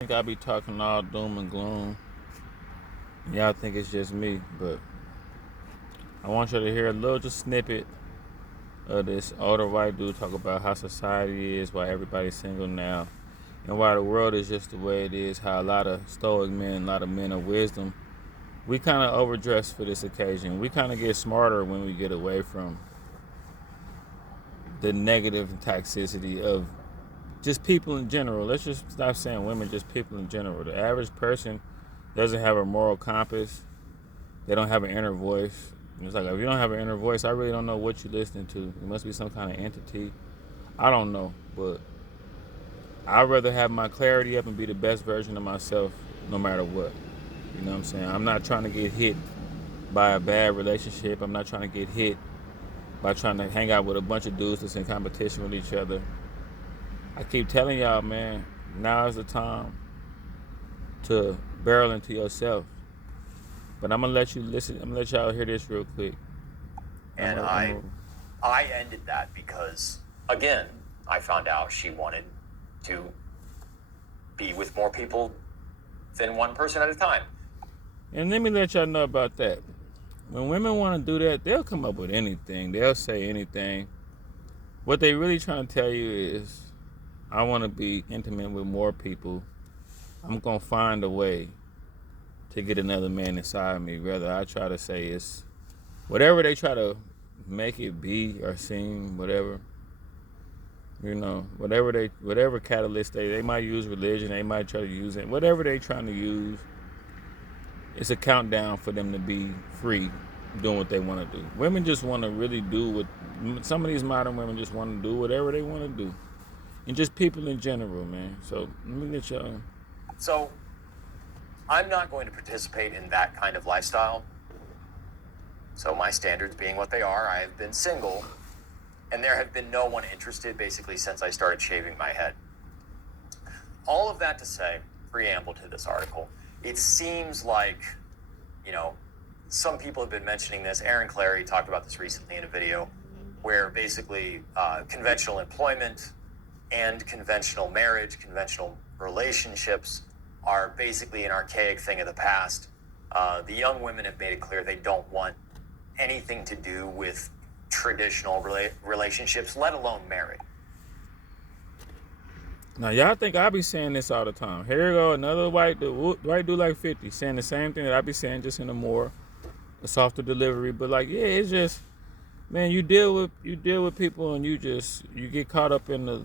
Think I be talking all doom and gloom. Y'all think it's just me, but I want you to hear a little just snippet of this older white dude talk about how society is, why everybody's single now, and why the world is just the way it is. How a lot of stoic men, a lot of men of wisdom, we kind of overdress for this occasion. We kind of get smarter when we get away from the negative toxicity of just people in general. Let's just stop saying women, just people in general. The average person doesn't have a moral compass. They don't have an inner voice. It's like, if you don't have an inner voice, I really don't know what you're listening to. It must be some kind of entity. I don't know, but I'd rather have my clarity up and be the best version of myself no matter what. You know what I'm saying? I'm not trying to get hit by a bad relationship. I'm not trying to get hit by trying to hang out with a bunch of dudes that's in competition with each other. I keep telling y'all, man, now is the time to barrel into yourself. But I'm gonna let you listen. I'm gonna let y'all hear this real quick. And I ended that because, again, I found out she wanted to be with more people than one person at a time. And let me let y'all know about that. When women want to do that, they'll come up with anything. They'll say anything. What they really trying to tell you is, I want to be intimate with more people. I'm gonna find a way to get another man inside me. Rather, I try to say it's whatever they try to make it be or seem, whatever. You know, whatever catalyst they might use religion, they might try to use it. Whatever they trying to use, it's a countdown for them to be free, doing what they want to do. Women just want to really do what some of these modern women just want to do, whatever they want to do, and just people in general, man. So let me let y'all. So I'm not going to participate in that kind of lifestyle. So my standards being what they are, I have been single, and there have been no one interested basically since I started shaving my head. All of that to say, preamble to this article, it seems like, some people have been mentioning this. Aaron Clary talked about this recently in a video where basically conventional employment and conventional marriage, conventional relationships are basically an archaic thing of the past. The young women have made it clear they don't want anything to do with traditional relationships, let alone marriage. Now y'all think I be saying this all the time. Here you go, another white dude like 50 saying the same thing that I be saying, just in a softer delivery. But like, yeah, it's just, man, you deal with people and you get caught up in the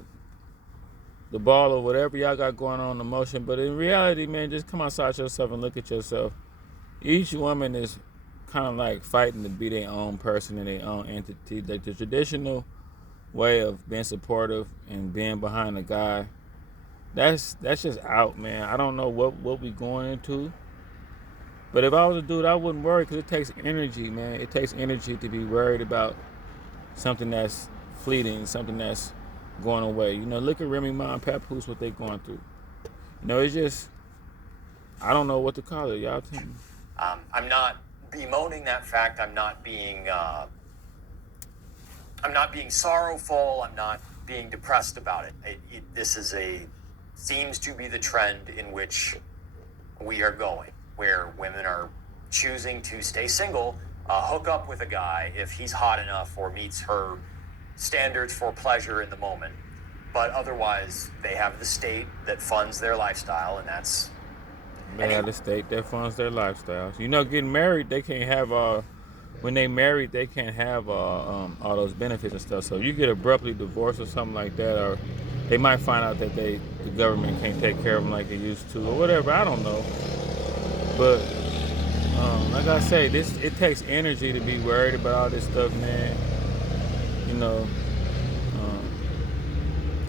ball or whatever y'all got going on, emotion. But in reality, man, just come outside yourself and look at yourself. Each woman is kind of like fighting to be their own person and their own entity. Like the traditional way of being supportive and being behind a guy, that's just out, man. I don't know what we going into. But if I was a dude, I wouldn't worry, because it takes energy, man. It takes energy to be worried about something that's fleeting, something that's going away. Look at Remy Ma and Papoose, what they going through. It's just, I don't know what to call it. Y'all tell me. I'm not bemoaning that fact. I'm not being sorrowful. I'm not being depressed about it. This seems to be the trend in which we are going, where women are choosing to stay single, hook up with a guy if he's hot enough or meets her standards for pleasure in the moment. But otherwise, they have the state that funds their lifestyle, and that's... They have the state that funds their lifestyles. Getting married, they can't have when they married, they can't have all those benefits and stuff. So you get abruptly divorced or something like that, or they might find out that the government can't take care of them like it used to, or whatever. I don't know. But like I say, it takes energy to be worried about all this stuff, man.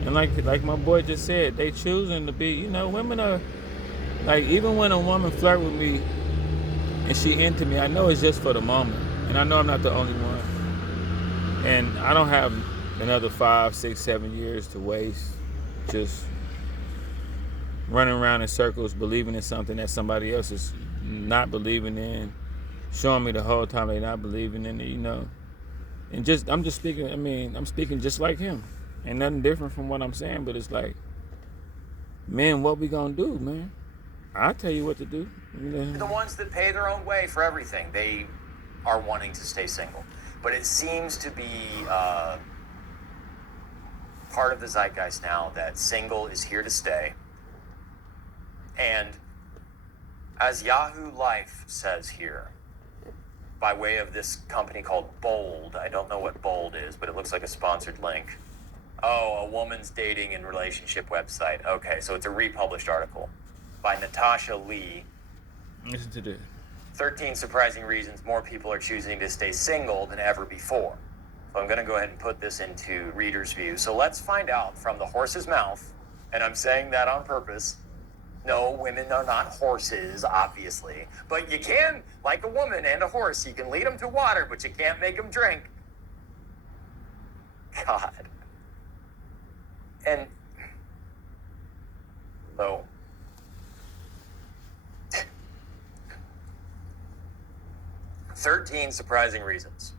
And like my boy just said, they choosing to be. Women are like, even when a woman flirt with me and she into me, I know it's just for the moment, and I know I'm not the only one, and I don't have another 5, 6, 7 years to waste just running around in circles believing in something that somebody else is not believing in, showing me the whole time they're not believing in it. And I'm speaking just like him. Ain't nothing different from what I'm saying, but it's like, Men, what we gonna do, man? I'll tell you what to do. The ones that pay their own way for everything, they are wanting to stay single. But it seems to be part of the zeitgeist now that single is here to stay. And as Yahoo Life says here, by way of this company called Bold, I don't know what Bold is, but it looks like a sponsored link. Oh, a woman's dating and relationship website. Okay, so it's a republished article by Natasha Lee. Listen to this. 13 surprising reasons more people are choosing to stay single than ever before. So I'm going to go ahead and put this into reader's view. So let's find out from the horse's mouth, and I'm saying that on purpose. No, women are not horses, obviously. But you can, like a woman and a horse, you can lead them to water, but you can't make them drink. God. And, so, 13 surprising reasons.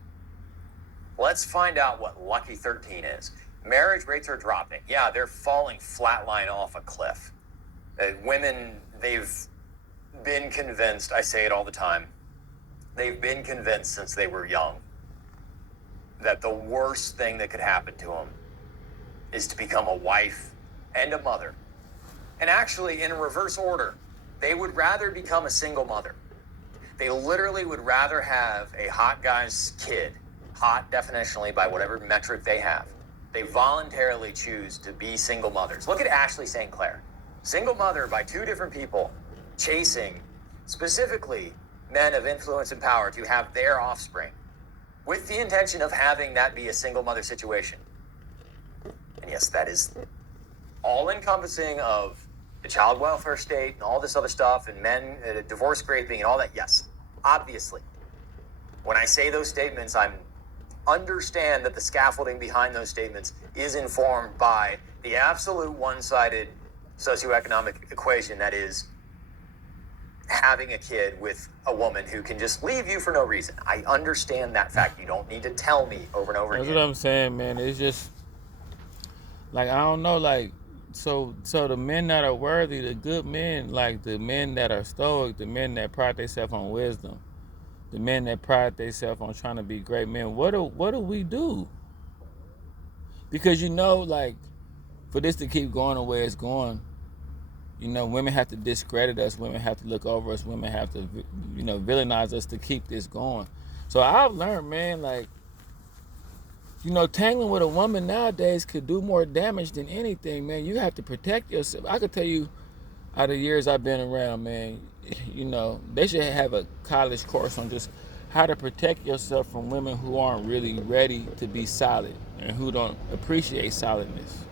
Let's find out what lucky 13 is. Marriage rates are dropping. Yeah, they're falling flatline off a cliff. Women, they've been convinced, I say it all the time, they've been convinced since they were young that the worst thing that could happen to them is to become a wife and a mother. And actually, in reverse order, they would rather become a single mother. They literally would rather have a hot guy's kid, hot definitionally by whatever metric they have. They voluntarily choose to be single mothers. Look at Ashley St. Clair. Single mother by two different people, chasing specifically men of influence and power to have their offspring, with the intention of having that be a single mother situation. And yes, that is all encompassing of the child welfare state and all this other stuff and men, divorce scraping and all that. Yes, obviously. When I say those statements, I understand that the scaffolding behind those statements is informed by the absolute one-sided socioeconomic equation that is having a kid with a woman who can just leave you for no reason. I understand that fact. You don't need to tell me over and over again. That's what I'm saying, man. It's just like, I don't know, like, so the men that are worthy, the good men, like the men that are stoic, the men that pride themselves on wisdom, the men that pride themselves on trying to be great men, what do we do? Because like, for this to keep going the way it's going, women have to discredit us, women have to look over us, women have to, villainize us to keep this going. So I've learned, man, like, tangling with a woman nowadays could do more damage than anything, man. You have to protect yourself. I could tell you, out of the years I've been around, man, they should have a college course on just how to protect yourself from women who aren't really ready to be solid and who don't appreciate solidness.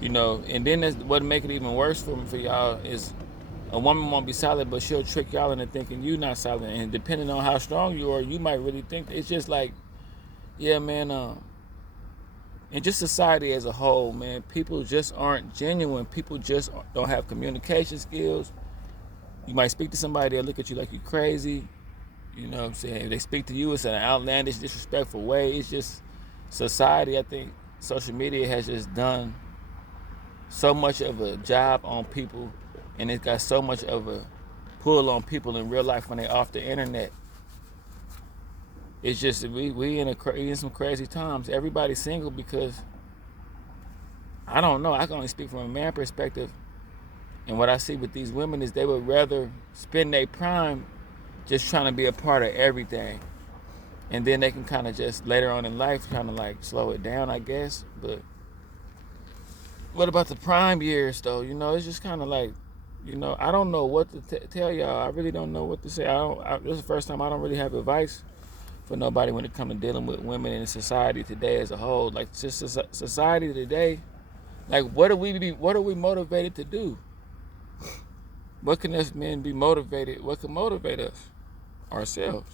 And then what make it even worse for y'all is a woman won't be solid, but she'll trick y'all into thinking you not solid. And depending on how strong you are, you might really think it's just like, yeah, man. And just society as a whole, man, people just aren't genuine. People just don't have communication skills. You might speak to somebody, they'll look at you like you're crazy. You know what I'm saying? If they speak to you, it's an outlandish, disrespectful way. It's just society. I think social media has just done so much of a job on people, and it's got so much of a pull on people in real life when they're off the internet. It's just we in some crazy times. Everybody's single because, I don't know, I can only speak from a man perspective. And what I see with these women is they would rather spend their prime just trying to be a part of everything. And then they can kind of just later on in life kind of like slow it down, I guess. But what about the prime years though? It's just kind of like, I don't know what to tell y'all. I really don't know what to say. This is the first time I don't really have advice for nobody when it comes to dealing with women in society today as a whole. Like, just society today, like, what are we motivated to do? What can us men be motivated? What can motivate us? Ourselves.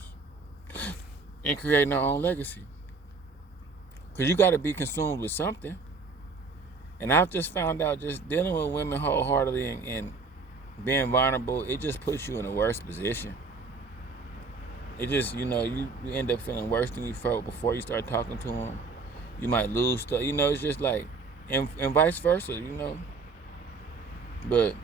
And creating our own legacy. Because you got to be consumed with something. And I've just found out just dealing with women wholeheartedly and being vulnerable, it just puts you in a worse position. It just, you end up feeling worse than you felt before you start talking to them. You might lose stuff. It's just like, and vice versa, But